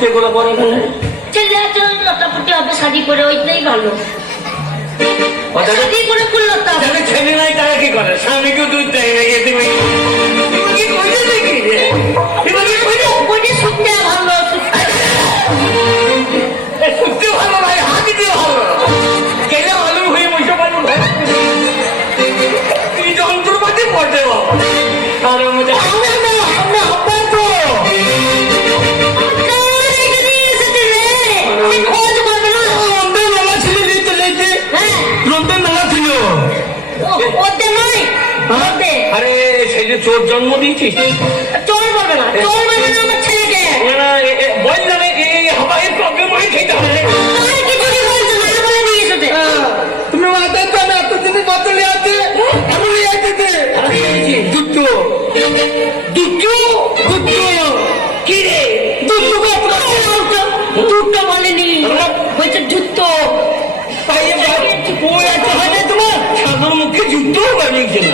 সেগুলো পরে কেন? ছেলে লতাপটি হবে শাড়ি করে, ওইটাই ভালো। শাড়ি করে ফুল লতা ছেলে নাই তারা কি করে? স্বামীকে দুধ দেয় নাকি? তুমি কি কইলে দেখি শুনতে ভালো, শুনতে ভালো ভাই, হাতি দিয়ে ভালো কেলে ভালো হয়ে বসে পারবো কি যন্ত্রপাতি পড়তে বাবা তার মধ্যে আরে সেই যে চোর জন্ম দিয়েছিস? চোর বলবে না, চোর বলবে না আমার ছেলেকে। বল না এই হাবাইয়ের প্রবলেম হয়ে খেতে হবে। তুমি মাথায় তো না এতদিন বদলে আছে এমন দুটো দুটো দুটো কি রে দুটো দুটো বলেনি, বলছে জুতো। তোমার সাধারণ মুখে যুদ্ধ বানিয়েছে না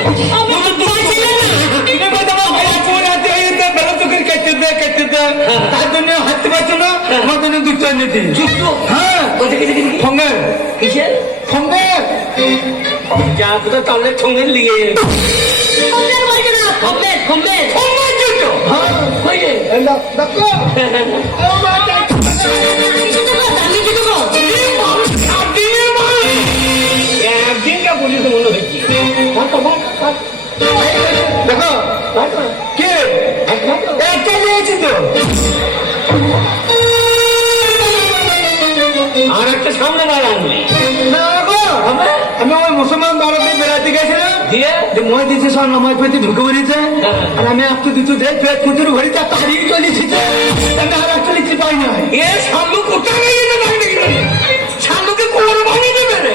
তার জন্য হাঁটতে পারছো না, আমার জন্য দুধ চাই নিতে। হ্যাঁ সঙ্গে কিসের সঙ্গে যা কোথাও তাহলে সঙ্গে লিগে একদিনটা বলি তো মনে হয়েছে দেখো কে একটা নিয়েছি তো আর একটা সামনে বার আনলি না গো, আমি ওই মুসলমান ভারতে বেড়াতে গেছিলাম দিয়ে যে মই দিচ্ছে সব নামাজ পড়তে ঢুকে পড়েছে আর আমি একটু দুটো দেখ পেট কুতুর ঘড়ি তা তাড়িয়ে চলেছি আমি আর একটা লিখতে পাই না। এ সামনে কোথায় গিয়ে সামনে কোমর ভাঙিয়ে দেবে রে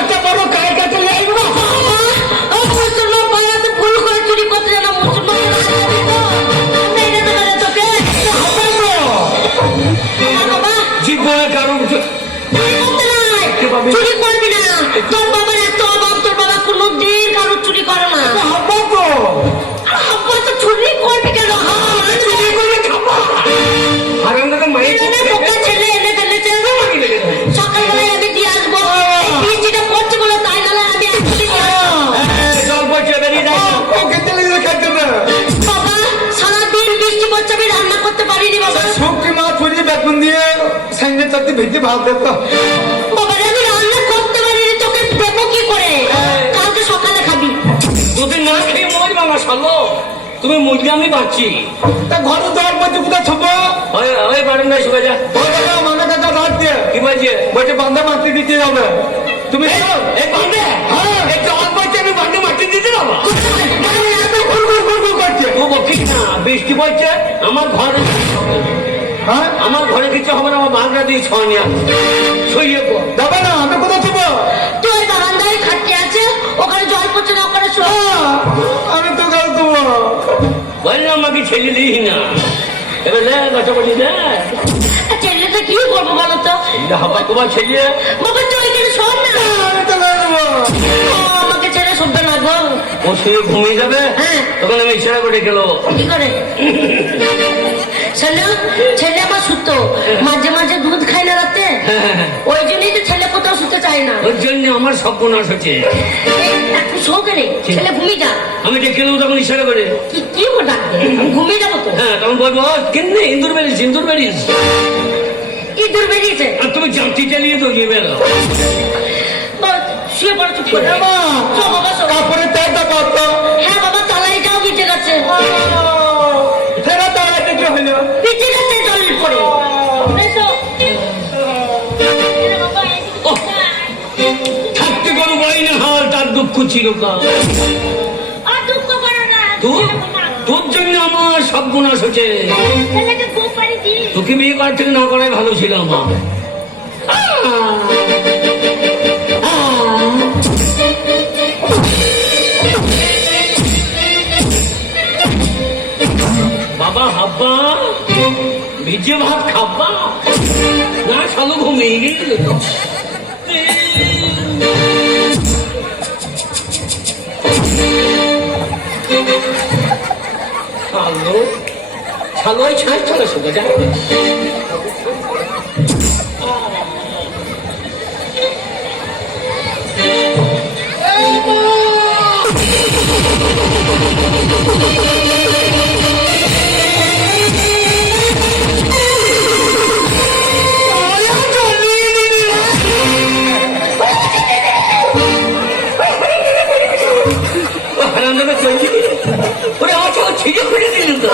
একটা বড় গায়ে কাছে লাগবে ভুল করে চুরি করতে জানা মুসলমান জীবনে কারণ চুরি করবি না। তোর বাবার এত অভাব, তোর বাবা কোনোদিন কারো চুরি করে না। আব্বা তো চুরি করবি কেন? চুরি করে খাবো আর আমাদের মায়ের ছেলে এনে ফেলেছে, সকালবেলায় আমি দিয়ে আসবো। বৃষ্টিটা পড়ছে বলে তাই, নাহলে আমি জল পড়ছে বেরিয়ে যায় বাবা সারাদিন বৃষ্টি পড়ছে, আমি রান্না করতে পারিনি বাবা। শুক্তি মাছ ছড়িয়ে বেতন দিয়ে সাইনে চারটি ভেজে ভাত দিত। বাবা আমি রান্না করতে পারিনি, তোকে দেবো কি করে? কালকে সকালে খাবি। দুদিন না খেয়ে মজ বাবা সালো তুমি মুরগি আমি পাচ্ছি তা ঘরে দেওয়ার মধ্যে কোথায় ছবো ওই বাড়ি না শুকা যা মানে কাকা রাত দিয়ে কি বলছে বলছে বান্ধা মারতে দিতে যাবে তুমি এই বান্ধে এই জল পড়ছে আমি বান্ধে মাটি দিতে যাবো করছে ও বকিস না বৃষ্টি পড়ছে আমার ঘরে হ্যাঁ আমার ঘরে কিছু হবে না আমার বাংলা দিয়ে ছয় ছড়িয়ে পড় যাবে না আমি কোথায় ছবো তুই বারান্দায় খাটতে আছে, ওখানে জল পড়ছে না, ওখানে শো। আমি তো গাল দেবো বললে আমাকে ছেলে দিই না এবার কথা বলি না ছেলেটা কি করবো বলো তো? হাবা তোমার ছেলে বাবা তুই এখানে শোন না, আমি তো গাল দেবো আমাকে ছেড়ে শুনবে না গো। ও শুয়ে ঘুমিয়ে যাবে হ্যাঁ। তখন আমি ইশারা করে গেল কি করে? ছেলে আমার সুতো মাঝে মাঝে দুধ খায় না রাতে, ওই জন্যই তো ছেলে কোথাও শুতে চায় না। ওর জন্য আমার সর্বনাশ হচ্ছে একটু শো করে ছেলে ঘুমিয়ে যা। আমি ডেকে নেবো তখন ইশারা করে কি কি ডাকবে? আমি ঘুমিয়ে যাবো তো। হ্যাঁ তখন বলবো কেন ইন্দুর বেরিয়েছি ইন্দুর বেরিয়েছ ইঁদুর বেরিয়েছে, আর তুমি জামটি চালিয়ে তো গিয়ে বেরো শুয়ে পড়ে চুপ করে। শো বাবা শো। কাপড়ের তারটা কত হ্যাঁ বাবা তালাইটাও ভিজে গেছে, ফেরা তারাতে কি হলো ভিজে গেছে জলের পরে। এসো। থাকতে কোনো বই না হাল তার দুঃখ চিরকাল আর দুঃখ করো না, তোর জন্য আমার সর্বনাশ হচ্ছে ছেলেকে বউ পাড়ি দি। তোকে বিয়ে করার থেকে না করাই ভালো ছিল আমার বাবা হাব্বা ভিজে ভাত খাব্বা না খালো ঘুমিয়ে গেল ছালো ছালো ছাঁচ চলে শুধু যা হারামজাদা চলছি ওরে আমার সঙ্গে ছিঁড়ে খুঁড়ে দিলেন তো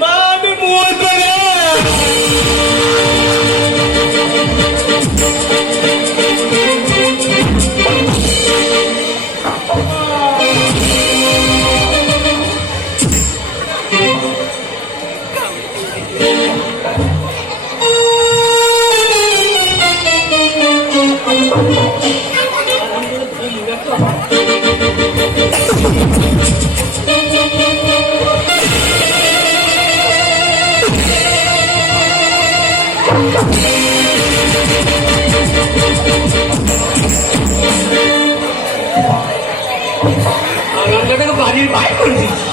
মা আমি মরবো না হারামজাদাকে বাড়ির বাইরে করে দিচ্ছি